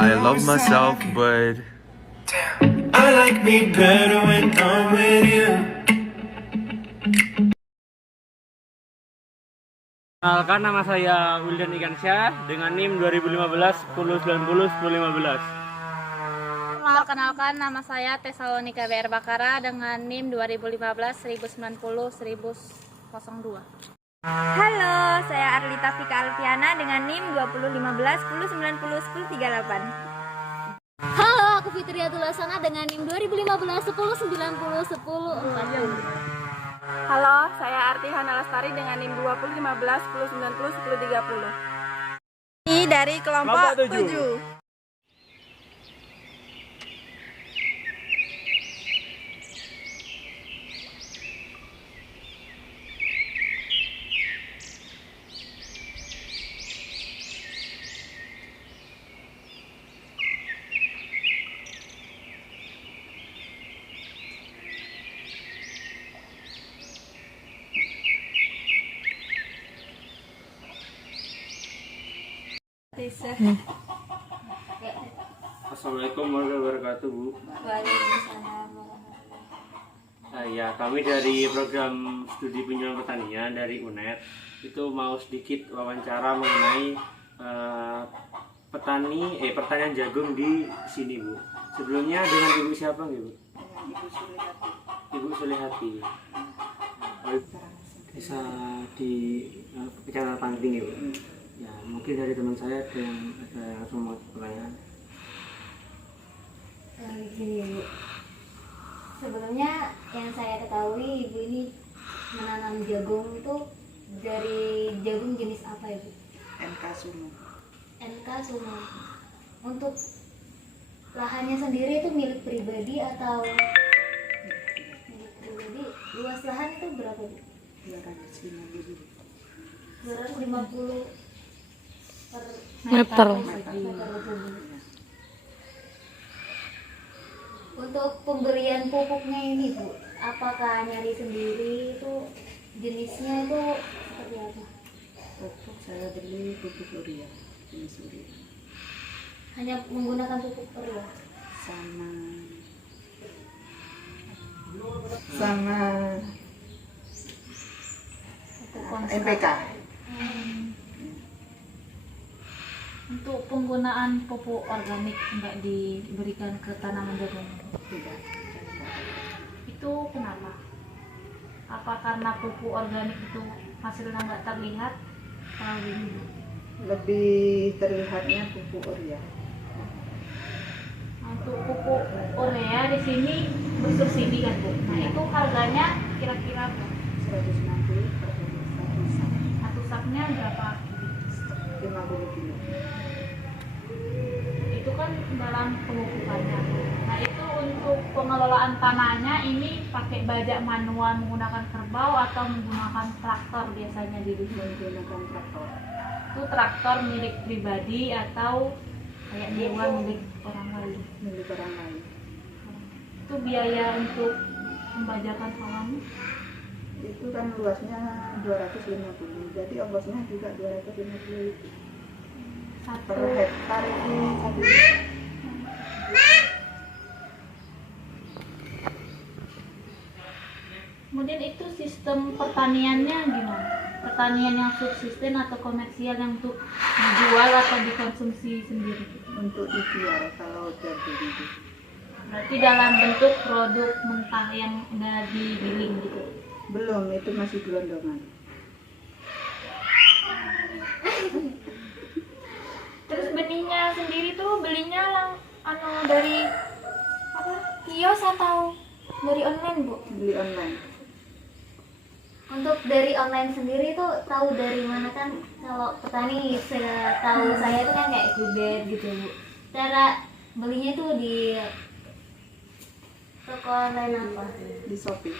I love myself, but I like me better when I'm with you. Kenalkan, nama saya Wildan Ikansyah dengan NIM 2015 1090 1015. Perkenalkan, nama saya Tesalonika BR Bakara dengan NIM 2015 1090 1002. Halo, saya Arlita Fika Alfiana dengan NIM 2015 1090 1038. Halo, aku Fitriatul Hasanah dengan NIM 2015 1090 1040. Halo, saya Arti Hana Lestari dengan NIM 2015 1090 1030. Ini dari kelompok 7. Assalamualaikum warahmatullahi wabarakatuh, Bu. Waalaikumsalam. Ya, kami dari program studi penjualan pertanian dari UNED itu mau sedikit wawancara mengenai pertanian jagung di sini, Bu. Sebelumnya dengan Ibu siapa nih, Bu? Ibu Sulehati. Bisa di Kecamatan Pangting ya, Bu. Ya, mungkin dari teman saya ada yang langsung mau pertanyaan. Gini, Bu. Sebelumnya yang saya ketahui Ibu ini menanam jagung itu dari jagung jenis apa ya, Bu? NK Sumo. NK Sumo. Untuk lahannya sendiri itu milik pribadi atau milik pribadi? Luas lahan itu berapa, Bu? 250 per meter. Untuk pemberian pupuknya ini, Bu, apakah nyari sendiri itu jenisnya itu seperti apa? Pupuk saya beli pupuk urea, jenis urea. Hanya menggunakan pupuk urea? Sama NPK. Untuk penggunaan pupuk organik enggak diberikan ke tanaman jagung? Tidak. Itu kenapa? Apa karena pupuk organik itu hasilnya nggak terlihat terlalu dini? Lebih terlihatnya pupuk urea. Untuk pupuk urea di sini bersubsidi kan, Bu? Nah, itu harganya kira-kira 160 per satu sak. satu saknya berapa? 50 kilo. Itu kan dalam pemupukannya. Nah, itu untuk pengelolaan tanahnya ini pakai bajak manual menggunakan kerbau atau menggunakan traktor biasanya di dusun? Menggunakan traktor. Itu traktor milik pribadi atau kayak dewa milik orang lain? Milik orang lain. Itu biaya untuk pembajakan halaman? Itu kan luasnya 250, jadi ongkosnya juga 250 itu. Per hektar itu 1 juta. Kemudian itu sistem pertaniannya gimana? Pertanian yang subsisten atau komersial yang untuk dijual atau dikonsumsi sendiri? Untuk dijual kalau jadi itu. Berarti dalam bentuk produk mentah yang udah digiling gitu? Belum, itu masih gelondongan. Terus benihnya sendiri tuh belinya dari apa? Kios atau dari online, Bu? Beli online. Untuk dari online sendiri tuh tahu dari mana kan? Kalau petani tahu saya itu kan kayak Grabber gitu, Bu. Cara belinya tuh di toko online apa? Di Shopee.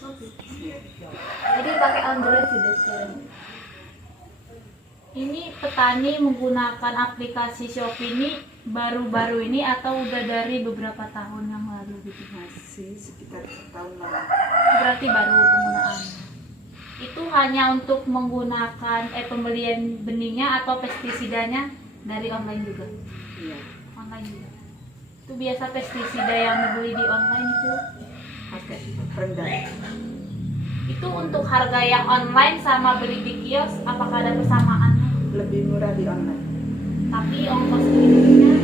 Shopee. Jadi pakai Android sudah sekarang. Ini petani menggunakan aplikasi Shopee ini baru-baru ini atau udah dari beberapa tahun yang lalu gitu? Masih sekitar setahun lalu. Berarti baru penggunaan. Itu hanya untuk menggunakan pembelian benihnya atau pestisidanya dari online juga? Iya. online juga. Itu biasa pestisida yang dibeli di online itu Pakai rendah. itu untuk harga yang online sama beli di kios apakah ada persamaannya? Lebih murah di online. Tapi ongkos kirimnya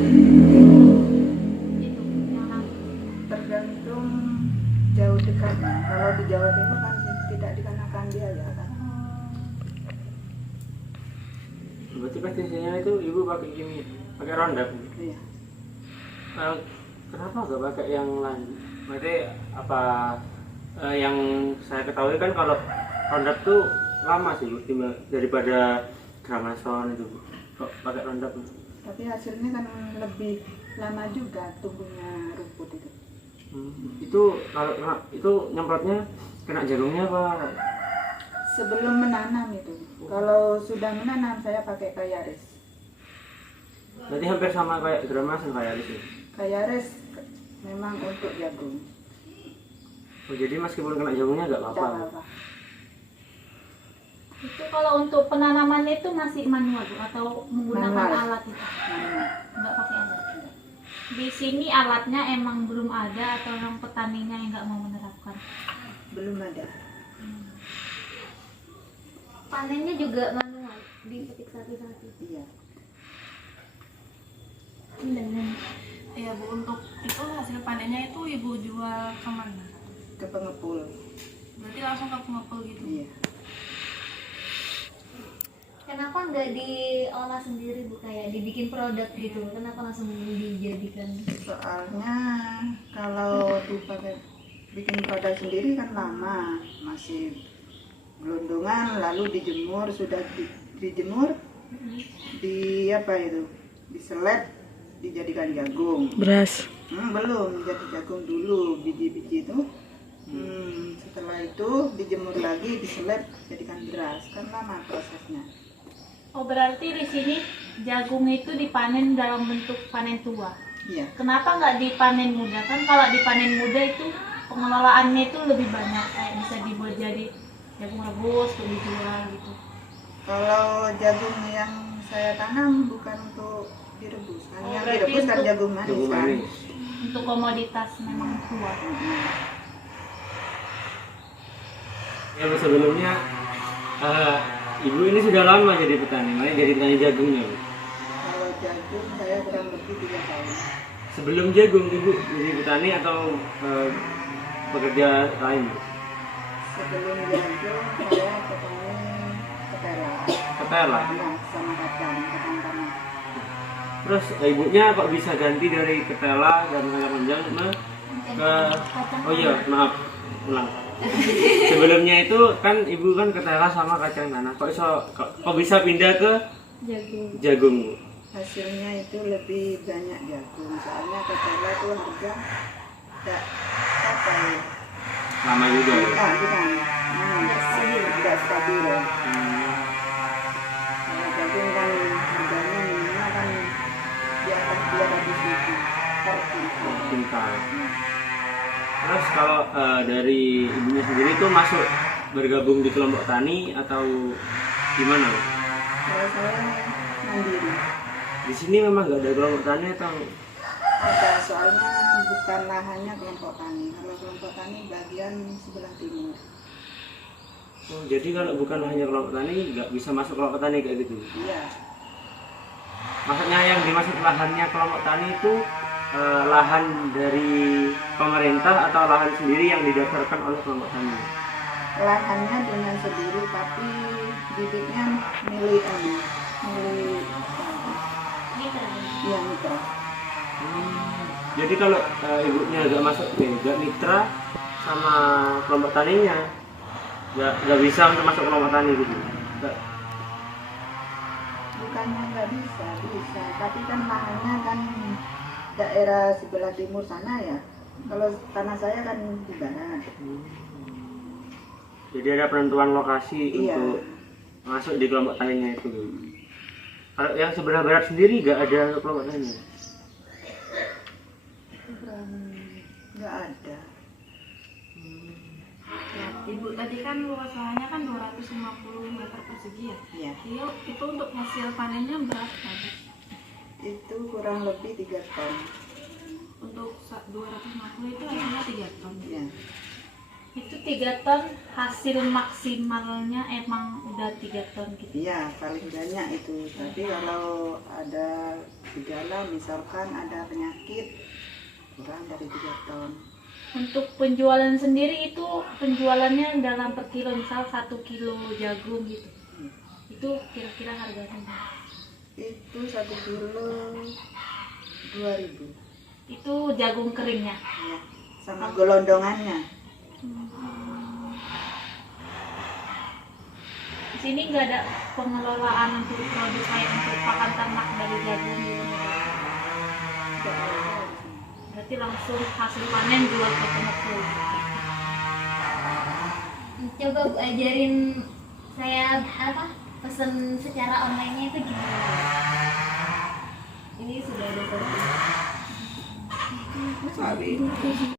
itu yang nanggung. Tergantung jauh dekatnya. Kalau di Jawa Timur kan tidak dikenakan biaya kan. Berarti pestisida itu ibu pakai kimia, pakai Roundup. Iya. Kenapa nggak pakai yang lain? Berarti apa yang saya ketahui kan kalau Roundup tuh lama sih Bu, daripada Gramason itu Bu. Kok pakai Roundup? Tapi hasilnya kan lebih lama juga tumbuhnya rumput itu. Itu kalau itu nyemprotnya kena jagungnya apa? Sebelum menanam itu. Kalau sudah menanam saya pakai Kayaris. Berarti hampir sama kayak Gramason kayak itu. Kayaris memang untuk jagung. Oh, jadi meskipun kena jagungnya nggak Tidak apa-apa. apa-apa. Itu kalau untuk penanamannya itu masih manual Bu, atau menggunakan Manual. alat itu? Manual. Nggak pakai alat. Di sini alatnya emang belum ada atau yang petaninya yang nggak mau menerapkan? Belum ada. Panennya juga manual, dipetik satu-satu. Iya. Ya Bu, untuk itu hasil panennya itu Ibu jual kemana? Ke pengepul. Berarti langsung ke pengepul gitu? Iya. Kenapa nggak diolah sendiri Bu, kayak dibikin produk gitu? Kenapa langsung dijadikan? Soalnya kalau dipakai bikin produk sendiri kan lama, masih gelondongan, lalu dijemur, sudah dijemur, di apa itu, diselet, dijadikan jagung. Beras. Belum, jadi jagung dulu biji-biji itu. Setelah itu dijemur lagi, diselet, jadikan beras. Kan lama prosesnya. Oh berarti di sini jagung itu dipanen dalam bentuk panen tua. Iya. Kenapa nggak dipanen muda? Kan kalau dipanen muda itu pengelolaannya itu lebih banyak, kayak bisa dibuat jadi jagung rebus untuk dijual gitu. Kalau jagung yang saya tanam bukan untuk direbus, kan Oh, yang berarti direbus kan untuk jagung manis Jagung kan. manis. Untuk komoditas memang tua. Ya Bu, sebelumnya ibu ini sudah lama jadi petani, makanya jadi petani jagungnya Bu. Kalau jagung saya kurang lebih 3 tahun. Sebelum jagung ibu jadi petani atau bekerja lain Bu? Sebelum jagung saya petani ketela, Ketela. ya, sama kacang tanah. Terus ibunya kok bisa ganti dari ketela dan kacang panjang ke oh iya maaf ulang. Sebelumnya itu kan ibu kan ketela sama kacang tanah. Kok bisa pindah ke jagung Bu? Hasilnya itu lebih banyak jagung, soalnya ketela itu harga tidak apa ya? Lama juga ya. Bukan, tidak stabil. Kalau jagung kan harganya minimal kan di atas 200.000 per Kintal. Terus kalau dari ibunya sendiri itu masuk bergabung di kelompok tani atau gimana Bu? Kalau saya mandiri. Di sini memang nggak ada kelompok tani atau Ada, soalnya bukan lahannya kelompok tani. Kalau kelompok tani bagian sebelah timur. oh, jadi kalau bukan hanya kelompok tani nggak bisa masuk kelompok tani kayak gitu? Iya, Maksudnya yang dimaksud lahannya kelompok tani itu lahan dari pemerintah atau lahan sendiri yang didaftarkan oleh kelompok tani? lahannya dengan sendiri tapi bibitnya milik iya mitra. Jadi kalau ibunya nggak masuk nggak mitra sama kelompok taninya, nggak bisa untuk masuk kelompok tani gitu? Nggak. Bukannya nggak bisa, bisa. Tapi kan lahannya kan daerah sebelah timur sana ya. Kalau tanah saya kan di barat. Jadi ada penentuan lokasi Iya. untuk masuk di kelompok taninya itu. Kalau yang sebelah barat sendiri nggak ada kelompok tani? Nggak ada. Ya, Ibu tadi kan luas lahannya kan 250 meter persegi ya? Iya. Itu untuk hasil panennya berapa? Itu kurang lebih 3 ton. Untuk 250 itu hasilnya 3 ton. Ya. Itu 3 ton hasil maksimalnya emang udah 3 ton gitu. Iya, paling banyak itu. Tapi kalau ada gejala, misalkan ada penyakit, kurang dari 3 ton. Untuk penjualan sendiri itu penjualannya dalam per kilo, misal 1 kilo jagung gitu. Itu kira-kira harganya? Itu 1 kilo 2.000. Itu jagung keringnya. Ya, sama gelondongannya. Di sini nggak ada pengelolaan untuk produk kayak untuk pakan ternak dari jagung gitu. Berarti langsung hasil panen jual ke pengepul. Coba Bu ajarin saya pesen secara online-nya itu gimana? Ini sudah ada